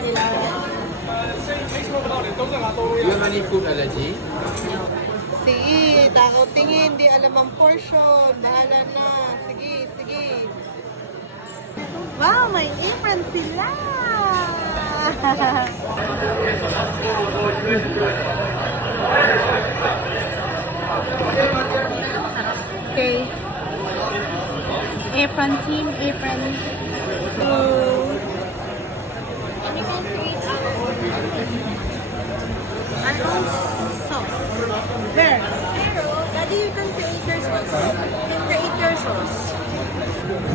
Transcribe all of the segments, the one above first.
nila. You have any food allergy? Sige, takaw tingin, di alam ang portion. Bahala na. Sige, sige. Wow, may apron sila! Okay. Apron team, apron. And you can create our own sauce. There. Pero, daddy, you can create your sauce. You can create your sauce.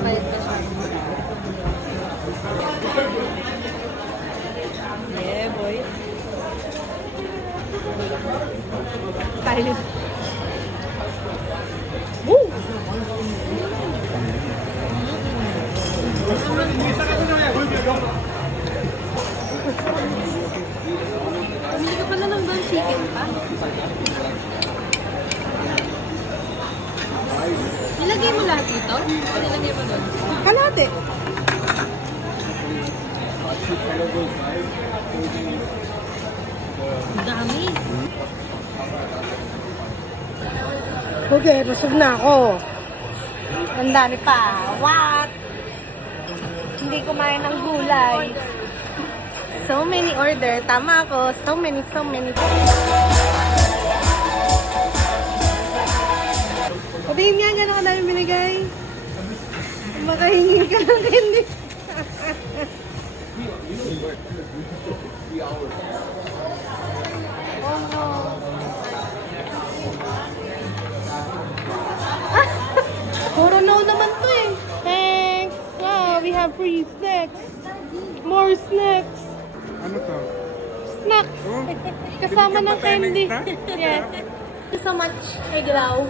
Balik na siya. Yeah, boy. Tayo. Woo! Pumili ka pala ng doon chicken pa. Nilagay mo lahat dito? O nilagay mo doon? Kalate. Ang dami. Okay, busog na ako. Ang dami pa. What? Hindi kumain ng gulay. So many order. Tama ako. So many. Sabihin nga, gano'n ka namin binigay. Makahingin ka ng candy. Oh no. Puro no naman to eh. Thanks. Wow, we have free snacks. More snacks. Ano to? Snacks. Kasama ng candy. Yes. Thank you so much, Eglaw.